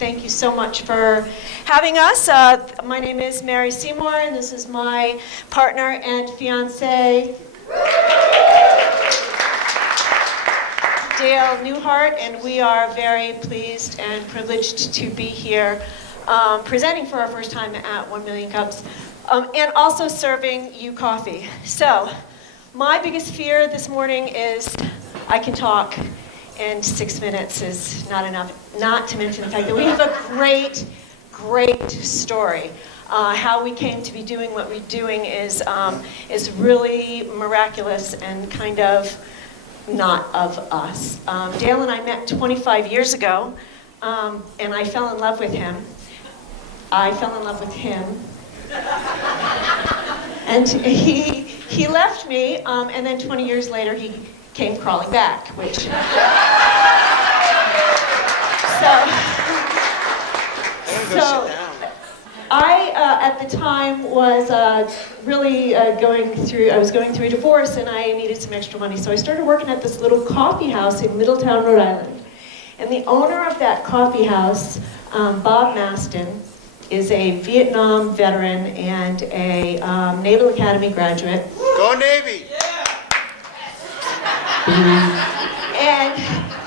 Thank you so much for having us. My name is Mary Seymour, and this is my partner and fiance, Dale Newhart, and we are very pleased and privileged to be here presenting for our first time at 1 Million Cups, and also serving you coffee. So, my biggest fear this morning is I can talk, and 6 minutes is not enough, not to mention the fact that we have a great, great story. How we came to be doing what we're doing is really miraculous and kind of not of us. Dale and I met 25 years ago, and I fell in love with him. I fell in love with him. And he left me, and then 20 years later he came crawling back, which... So I, at the time, was really going through a divorce, and I needed some extra money. So I started working at this little coffee house in Middletown, Rhode Island. And the owner of that coffee house, Bob Mastin, is a Vietnam veteran and a Naval Academy graduate. Go Navy! And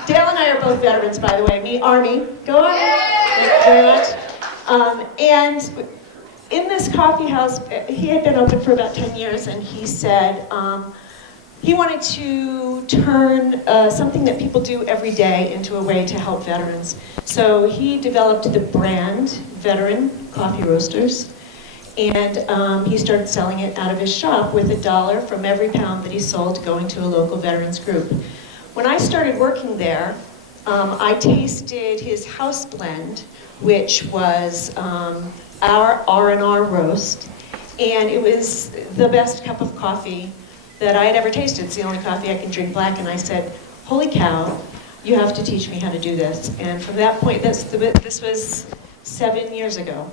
Dale and I are both veterans, by the way. Me, Army. Go Army! Thank you very much. And in this coffee house, he had been open for about 10 years, and he said he wanted to turn something that people do every day into a way to help veterans. So he developed the brand Veteran Coffee Roasters, and he started selling it out of his shop with $1 from every pound that he sold going to a local veterans group. When I started working there, I tasted his house blend, which was our R&R roast, and it was the best cup of coffee that I had ever tasted. It's the only coffee I can drink black, and I said, holy cow, you have to teach me how to do this. And from that point, this was 7 years ago.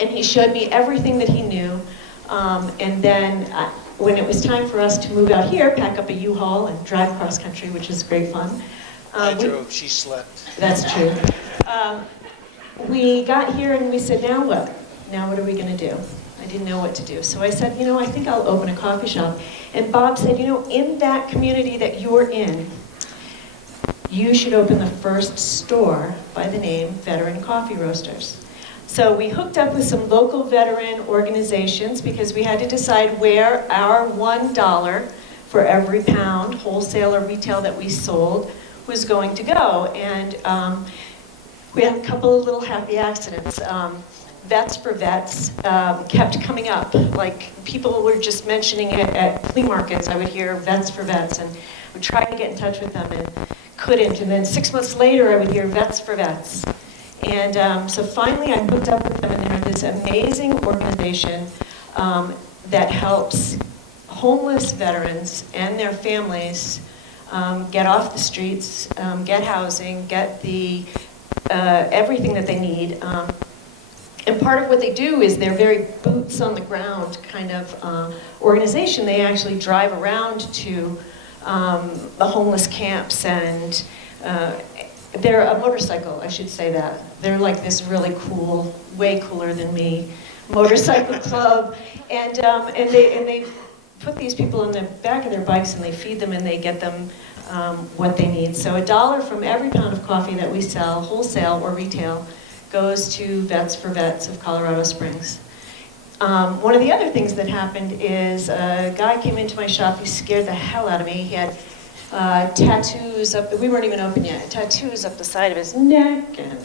And he showed me everything that he knew, and then when it was time for us to move out here, pack up a U-Haul and drive cross country, which is great fun. I drove, she slept. That's true. We got here and we said, now what? Now what are we going to do? I didn't know what to do. So I said, I think I'll open a coffee shop. And Bob said, in that community that you're in, you should open the first store by the name Veteran Coffee Roasters. So we hooked up with some local veteran organizations because we had to decide where our $1 for every pound, wholesale or retail, that we sold was going to go. And we had a couple of little happy accidents. Vets for Vets kept coming up. Like, people were just mentioning it at flea markets. I would hear Vets for Vets, and I would try to get in touch with them and couldn't. And then 6 months later, I would hear Vets for Vets. And so finally, I hooked up with them, and they're this amazing organization that helps homeless veterans and their families get off the streets, get housing, get the everything that they need. And part of what they do is they're very boots on the ground kind of organization. They actually drive around to the homeless camps, and they're a motorcycle, I should say that. They're like this really cool, way cooler than me, motorcycle club. And they put these people on the back of their bikes, and they feed them, and they get them what they need. So $1 from every pound of coffee that we sell, wholesale or retail, goes to Vets for Vets of Colorado Springs. One of the other things that happened is a guy came into my shop. He scared the hell out of me. He had tattoos up, we weren't even open yet, tattoos up the side of his neck, and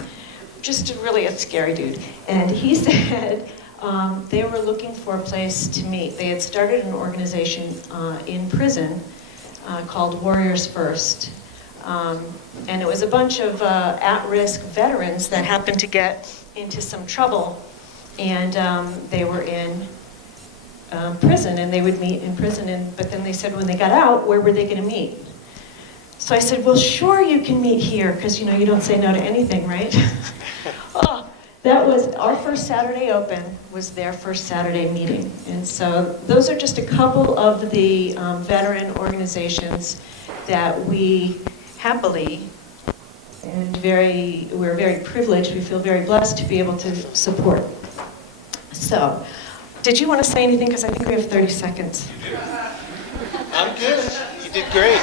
just really a scary dude. And he said they were looking for a place to meet. They had started an organization in prison called Warriors First. And it was a bunch of at-risk veterans that happened to get into some trouble, and they were in prison, and they would meet in prison, but then they said when they got out, where were they going to meet? So I said, well, sure, you can meet here, because you don't say no to anything, right? Oh, that was our first Saturday open, was their first Saturday meeting. And so those are just a couple of the veteran organizations that we happily and we're very privileged, we feel very blessed to be able to support. So, did you want to say anything? Because I think we have 30 seconds. I'm good. You did great.